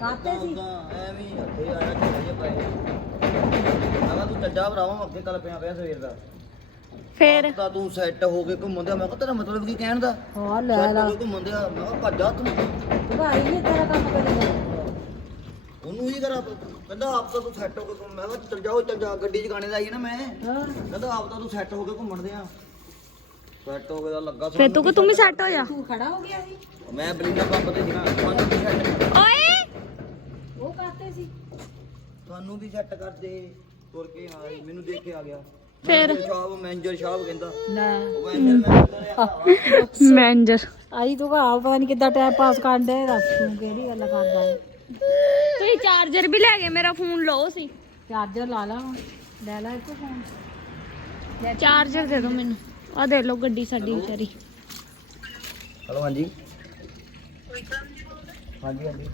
ਕਾਤੇ ਸੀ? ਐਵੇਂ ਹੀ ਹੱਥੇ ਆਇਆ ਕਿ ਜੇ ਪਏ ਮੈਂ ਕਿਹਾ ਤੂੰ ਚੱਜਾ ਭਰਾਵਾ ਅੱਗੇ ਕੱਲ ਪਿਆ ਪਿਆ ਸਵੇਰ ਦਾ। ਫੇਰ? ਤਾਂ ਤੂੰ ਸੈੱਟ ਹੋ ਕੇ ਘੁੰਮਣ ਦਿਆ। ਮੈਂ ਕਿਹਾ ਤੇਰਾ ਮਤਲਬ ਕੀ ਕਹਿਣ ਦਾ? ਹਾਂ ਲੈ ਸੈੱਟ ਲਾ। ਹੋ ਕੇ ਘੁੰਮਣ ਦਿਆ। ਮੈਂ ਕਿਹਾ ਭੱਜਾ ਤੂੰ। ਭਾਈ ਨਹੀਂ ਤੇਰਾ ਕੰਮ ਕਰੀਦਾ ਉਹਨੂੰ ਹੀ ਕਰਾ ਕਹਿੰਦਾ ਆਪ ਤਾਂ ਤੂੰ ਸੈੱਟ ਹੋ ਕੇ ਘੁੰਮ ਮੈਂ ਕਿਹਾ ਚੱਲ ਜਾਓ ਚੱਲ ਜਾ ਗੱਡੀ ਚ ਗਾਣੇ ਲਾਈ ਨਾ ਮੈਂ। ਹਾਂ। ਕਹਿੰਦਾ ਆਪ ਤਾਂ ਤੂੰ ਸੈੱਟ ਹੋ ਕੇ ਘੁੰਮਣ ਦਿਆ। ਸੈੱਟ ਹੋ ਕੇ ਤਾਂ ਲੱਗਾ ਫੇਰ ਤੂੰ ਕਿ ਤੂੰ ਵੀ ਸੈੱਟ ਹੋ ਜਾ ਤੂੰ ਖੜਾ ਹੋ ਗਿਆ ਸੀ। ਮੈਂ ਬਲਿੰਦਾ ਪੰਪ ਤੇ ਸੀਗਾ ਤੁਹਾਨੂੰ ਵੀ ਸੈੱਟ ਓਏ! ਉਹ ਕਾਤੇ ਸੀ? ਤੁਹਾਨੂੰ ਵੀ ਸੈੱਟ ਕਰਦੇ। ਤੁਰ ਕੇ ਆਏ ਮੈਨੂੰ ਦੇਖ ਕੇ ਆ ਗਿਆ। ਫੇਰ? ਸ਼ਾਬ ਮੈਨੇਜਰ ਸ਼ਾਬ ਕਹਿੰਦਾ। ਲੈ ਉਹ ਮੈਨੇਜਰ ਮੈਨੇਜਰ ਆਈ ਤੂੰ ਆਪ ਪਤਾ ਨਹੀਂ ਕਿੱਦਾਂ ਟਾਈਮ ਪਾਸ ਕਰਦੇ ਦੱਸ ਤੂੰ ਕਿਹੜੀ ਗੱਲ ਕਰਦਾ ਹੈ ਤੁਸੀਂ ਚਾਰਜਰ ਵੀ ਲੈ ਗਏ ਮੇਰਾ ਫੋਨ ਲਓ ਸੀ। ਚਾਰਜਰ ਲਾ ਲਾ ਲੈ ਲੈ ਇੱਕ ਫੋਨ ਚਾਰਜਰ ਦੇ ਦਿਓ ਮੈਨੂੰ। ਆ ਦੇ ਲਓ ਗੱਡੀ ਸਾਡੀ ਵਿਚਾਰੀ। ਹਲੋ ਹਾਂਜੀ। ਹਾਂਜੀ ਹਾਂਜੀ।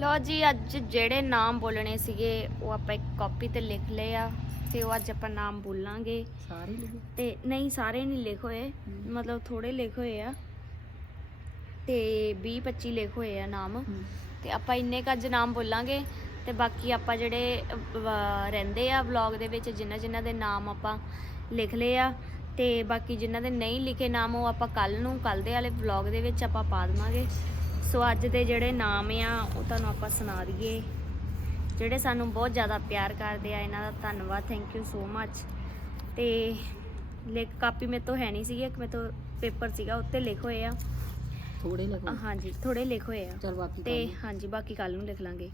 ਲੋ ਜੀ ਅੱਜ ਜਿਹੜੇ ਨਾਮ ਬੋਲਣੇ ਸੀਗੇ ਉਹ ਆਪਾਂ ਇੱਕ ਕਾਪੀ ਤੇ ਲਿਖ ਲਏ ਆ। ਤੇ ਉਹ ਅੱਜ ਆਪਾਂ ਨਾਮ ਬੋਲਾਂਗੇ। ਸਾਰੇ ਲਿਖੇ। ਤੇ ਨਹੀਂ ਸਾਰੇ ਨਹੀਂ ਲਿਖ ਹੋਏ। ਮਤਲਬ ਥੋੜੇ ਲਿਖ ਹੋਏ ਆ। ਤੇ 20 25 ਲਿਖ ਹੋਏ ਆ ਨਾਮ। ਤੇ ਆਪਾਂ ਇੰਨੇ ਕੁ ਅੱਜ ਨਾਮ ਬੋਲਾਂਗੇ ਤੇ ਬਾਕੀ ਆਪਾਂ ਜਿਹੜੇ ਰਹਿੰਦੇ ਆ ਵਲੌਗ ਦੇ ਵਿੱਚ ਜਿਨ੍ਹਾਂ ਜਿਨ੍ਹਾਂ ਦੇ ਨਾਮ ਆਪਾਂ ਲਿਖ ਲਏ ਆ ਤੇ ਬਾਕੀ ਜਿਨ੍ਹਾਂ ਦੇ ਨਹੀਂ ਲਿਖੇ ਨਾਮ ਉਹ ਆਪਾਂ ਕੱਲ ਨੂੰ ਕੱਲ ਦੇ ਵਾਲੇ ਵਲੌਗ ਦੇ ਵਿੱਚ ਆਪਾਂ ਪਾ ਦੇਵਾਂਗੇ। ਸੋ ਅੱਜ ਦੇ ਜਿਹੜੇ ਨਾਮ ਆ ਉਹ ਤੁਹਾਨੂੰ ਆਪਾਂ ਸੁਣਾ ਦਈਏ। ਜਿਹੜੇ ਸਾਨੂੰ ਬਹੁਤ ਜ਼ਿਆਦਾ ਪਿਆਰ ਕਰਦੇ ਆ ਇਹਨਾਂ ਦਾ ਧੰਨਵਾਦ ਥੈਂਕ ਯੂ ਸੋ ਮੱਚ ਤੇ ਲਿਖ ਕਾਪੀ ਮੇਰੇ ਤੋਂ ਹੈ ਨਹੀਂ ਸੀਗੀ ਇੱਕ ਮੇਰੇ ਤੋਂ ਪੇਪਰ ਸੀਗਾ ਉੱਤੇ ਲਿਖ ਹੋਏ ਆ। ਥੋੜੇ ਲਿਖੋ ਹਾਂਜੀ ਥੋੜੇ ਲਿਖ ਹੋਏ ਆ। ਚਲ ਬਾਕੀ ਤੇ ਹਾਂਜੀ ਬਾਕੀ ਕੱਲ ਨੂੰ ਲਿਖ ਲਾਂਗੇ।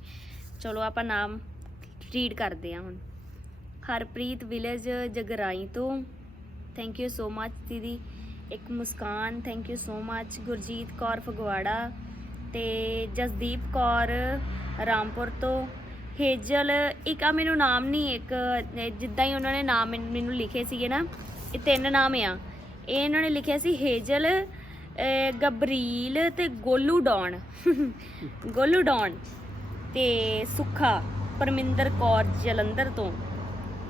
ਚਲੋ ਆਪਾਂ ਨਾਮ ਰੀਡ ਕਰਦੇ ਹਾਂ ਹੁਣ। ਹਰਪ੍ਰੀਤ ਵਿਲੇਜ ਜਗਰਾਈ ਤੋਂ। ਥੈਂਕ ਯੂ ਸੋ ਮੱਚ ਦੀਦੀ। ਇੱਕ Muskan thank you so much Gurjeet Kaur Phagwara ਤੇ ਜਸਦੀਪ ਕੌਰ ਰਾਮਪੁਰ ਤੋਂ। ਹੇਜਲ ਇੱਕ ਆ ਮੈਨੂੰ ਨਾਮ ਨਹੀਂ ਇੱਕ ਜਿੱਦਾਂ ਹੀ ਉਹਨਾਂ ਨੇ ਨਾਮ ਮੈਨ- ਮੈਨੂੰ ਲਿਖੇ ਸੀਗੇ ਨਾ ਇਹ ਤਿੰਨ ਨਾਮ ਆ। ਇਹ ਇਹਨਾਂ ਨੇ ਲਿਖਿਆ ਸੀ ਹੇਜਲ ਗਬਰੀਲ ਤੇ ਗੋਲੂ ਡੌਨ ਗੋਲੂ ਡੌਨ ਤੇ ਸੁੱਖਾ, ਪਰਮਿੰਦਰ ਕੌਰ ਜਲੰਧਰ ਤੋਂ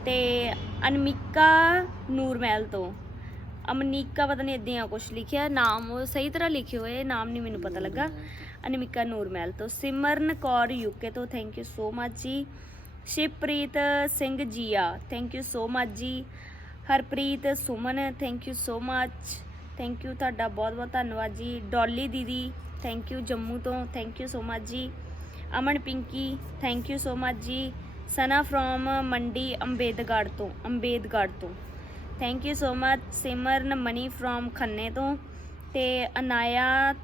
ਤੇ ਅਨਮਿਕਾ ਨੂਰਮਹਿਲ ਤੋਂ। ਅਮਨੀਕਾ ਪਤਾ ਨਹੀਂ ਇਦਾਂ ਕੁਝ ਲਿਖਿਆ, ਨਾਮ ਉਹ ਸਹੀ ਤਰ੍ਹਾਂ ਲਿਖੇ ਹੋਏ, ਨਾਮ ਨਹੀਂ ਮੈਨੂੰ ਪਤਾ ਲੱਗਾ। ਅਨਮਿਕਾ ਨੂਰਮਹਿਲ ਤੋਂ। ਸਿਮਰਨ ਕੌਰ ਯੂਕੇ ਤੋਂ ਥੈਂਕ ਯੂ ਸੋ ਮਚ ਜੀ। ਸ਼ਿਵਪ੍ਰੀਤ ਸਿੰਘ ਜੀਆ ਥੈਂਕ ਯੂ ਸੋ ਮਚ ਜੀ। Harpreet Suman thank you so much thank you ਤੁਹਾਡਾ ਬਹੁਤ ਬਹੁਤ ਧੰਨਵਾਦ ਜੀ। ਡੋਲੀ ਦੀਦੀ ਥੈਂਕ ਯੂ ਜੰਮੂ ਤੋਂ ਥੈਂਕ ਯੂ ਸੋ ਮਚ ਜੀ। Aman Pinky thank you so much ਜੀ। ਸਨਾ ਫਰੋਮ ਮੰਡੀ ਅੰਬੇਦਗੜ੍ਹ ਤੋਂ ਅੰਬੇਦਗੜ੍ਹ ਤੋਂ। Thank you so much Simran Mani from ਖੰਨੇ ਤੋਂ। ਤੇ ਅਨਾਇਆ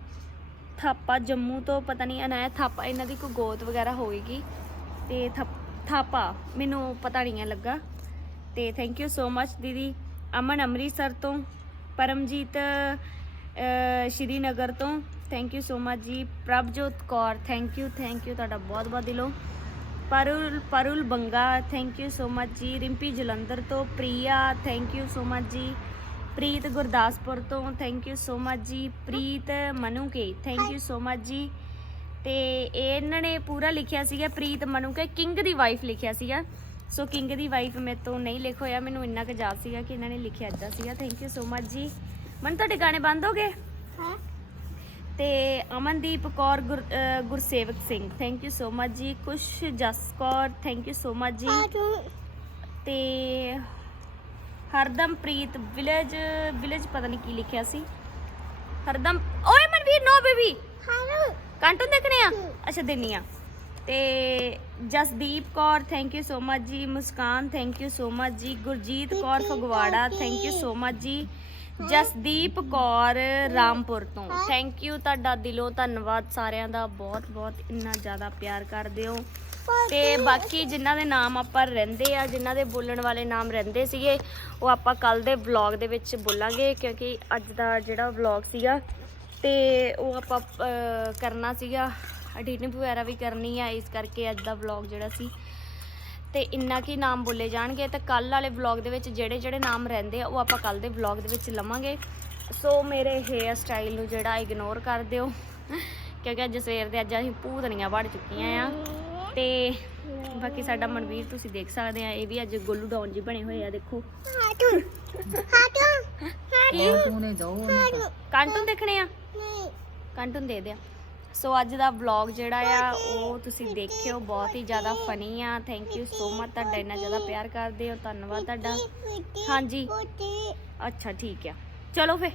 ਥਾਪਾ ਜੰਮੂ ਤੋਂ, ਪਤਾ ਨਹੀਂ ਅਨਾਇਆ ਥਾਪਾ, ਇਹਨਾਂ ਦੀ ਕੋਈ ਗੋਤ ਵਗੈਰਾ ਹੋਏਗੀ। ਤੇ ਥਪ- ਥਾਪਾ, ਮੈਨੂੰ ਪਤਾ ਨਹੀਂ ਹੈ ਲੱਗਾ। ਤੇ ਥੈਂਕ ਯੂ ਸੋ ਮਚ ਦੀਦੀ। ਅਮਨ ਅੰਮ੍ਰਿਤਸਰ ਤੋਂ ਪਰਮਜੀਤ ਸ਼੍ਰੀਨਗਰ ਤੋਂ। ਥੈਂਕ ਯੂ ਸੋ ਮਚ ਜੀ। Prabhjot Kaur thank you thank you ਤੁਹਾਡਾ ਬਹੁਤ ਬਹੁਤ ਦਿਲੋਂ। Parul Parul Banga thank you so much ਜੀ। ਰਿੰਪੀ ਜਲੰਧਰ ਤੋਂ, Priya thank you so much ਜੀ। ਪ੍ਰੀਤ ਗੁਰਦਾਸਪੁਰ ਤੋਂ ਥੈਂਕ ਯੂ ਸੋ ਮਚ ਜੀ। Preet Manuke thank you so much ਜੀ। ਤੇ ਇਹਨਾਂ ਨੇ ਪੂਰਾ ਲਿਖਿਆ ਸੀਗਾ, ਪ੍ਰੀਤ ਮਨੂਕੇ ਕਿੰਗ ਦੀ ਵਾਈਫ ਲਿਖਿਆ ਸੀਗਾ। ਸੋ ਕਿੰਗ ਦੀ ਵਾਈਫ ਮੇਰੇ ਤੋਂ ਨਹੀਂ ਲਿਖ ਹੋਇਆ ਮੈਨੂੰ ਇੰਨਾ ਕੁ ਯਾਦ ਸੀਗਾ ਕਿ ਇਹਨਾਂ ਨੇ ਲਿਖਿਆ ਇੱਦਾਂ ਸੀਗਾ। ਥੈਂਕ ਯੂ ਸੋ ਮਚ ਜੀ। ਮਨ ਤੁਹਾਡੇ ਗਾਣੇ ਬੰਦ ਹੋ ਗਏ? ਤੇ Amandeep Kaur Gursewak Singh thank you so much ਜੀ। Kush Jas Kaur thank you so much ਜੀ। ਤੇ ਹਰਦਮ ਪ੍ਰੀਤ ਵਿਲੇਜ ਵਿਲੇਜ ਪਤਾ ਨਹੀਂ ਕੀ ਲਿਖਿਆ ਸੀ। ਹਰਦਮ ਓਏ ਮਨਵੀਰ ਨੋ ਬੇਬੀ। ਕਾਰਟੂਨ ਦੇਖਣੇ ਆ? ਅੱਛਾ ਦੇਣੀ ਆ। ਤੇ Jasdeep Kaur thank you so much ਜੀ। Muskan thank you so much ਜੀ। Gurjeet Kaur Phagwara thank you so much ਜੀ। ਜਸਦੀਪ ਕੌਰ ਰਾਮਪੁਰ ਤੋਂ। ਥੈਂਕ ਯੂ ਤੁਹਾਡਾ ਦਿਲੋਂ ਧੰਨਵਾਦ ਸਾਰਿਆਂ ਦਾ। ਬਹੁਤ ਬਹੁਤ ਇੰਨਾ ਜ਼ਿਆਦਾ ਪਿਆਰ ਕਰਦੇ ਹੋ। ਤੇ ਬਾਕੀ ਜਿਨ੍ਹਾਂ ਦੇ ਨਾਮ ਆਪਾਂ ਰਹਿੰਦੇ ਆ ਜਿਨ੍ਹਾਂ ਦੇ ਬੋਲਣ ਵਾਲੇ ਨਾਮ ਰਹਿੰਦੇ ਸੀਗੇ ਉਹ ਆਪਾਂ ਕੱਲ ਦੇ ਵਲੌਗ ਦੇ ਵਿੱਚ ਬੋਲਾਂਗੇ ਕਿਉਂਕਿ ਅੱਜ ਦਾ ਜਿਹੜਾ ਵਲੌਗ ਸੀਗਾ ਤੇ ਉਹ ਆਪਾਂ ਕਰਨਾ ਸੀਗਾ। ਐਡੀਟਿੰਗ ਵਗੈਰਾ ਵੀ ਕਰਨੀ ਆ ਇਸ ਕਰਕੇ ਅੱਜ ਦਾ ਵਲੌਗ ਜਿਹੜਾ ਸੀ। ਤੇ ਇੰਨਾ ਕੀ ਨਾਮ ਬੋਲੇ ਜਾਣਗੇ ਤੇ ਕੱਲ ਵਾਲੇ ਵਲੌਗ ਦੇ ਵਿੱਚ ਜਿਹੜੇ ਜਿਹੜੇ ਨਾਮ ਰਹਿੰਦੇ ਆ ਉਹ ਆਪਾਂ ਕੱਲ ਦੇ ਵਲੌਗ ਦੇ ਵਿੱਚ ਲਵਾਂਗੇ। ਸੋ ਮੇਰੇ ਹੇਅਰ ਸਟਾਈਲ ਨੂੰ ਜਿਹੜਾ ਇਗਨੋਰ ਕਰ ਦਿਓ ਕਿਉਂਕਿ ਅੱਜ ਸਵੇਰ ਦੇ ਅੱਜ ਅਸੀਂ ਭੂਤਨੀਆਂ ਬਣ ਚੁੱਕੀਆਂ ਆ। ਤੇ ਬਾਕੀ ਸਾਡਾ ਮਨਵੀਰ ਤੁਸੀਂ ਦੇਖ ਸਕਦੇ ਆ ਇਹ ਵੀ ਅੱਜ ਗੋਲੂ ਡਾਊਨ ਜੀ ਬਣੇ ਹੋਏ ਆ ਦੇਖੋ। ਕਾਰਟੂਨ ਦੇਖਣੇ ਆ? ਕਾਰਟੂਨ ਦੇ ਦਿਆ। ਸੋ ਅੱਜ ਦਾ ਵਲੌਗ ਜਿਹੜਾ ਆ, ਉਹ ਤੁਸੀਂ ਦੇਖਿਓ, ਬਹੁਤ ਹੀ ਜ਼ਿਆਦਾ ਫਨੀ ਆ। ਥੈਂਕ ਯੂ ਸੋ ਮਚ ਤੁਹਾਡਾ ਇੰਨਾ ਜ਼ਿਆਦਾ ਪਿਆਰ ਕਰਦੇ ਹੋ। ਧੰਨਵਾਦ ਤੁਹਾਡਾ। ਹਾਂਜੀ। ਅੱਛਾ, ਠੀਕ ਆ। ਚਲੋ ਫੇ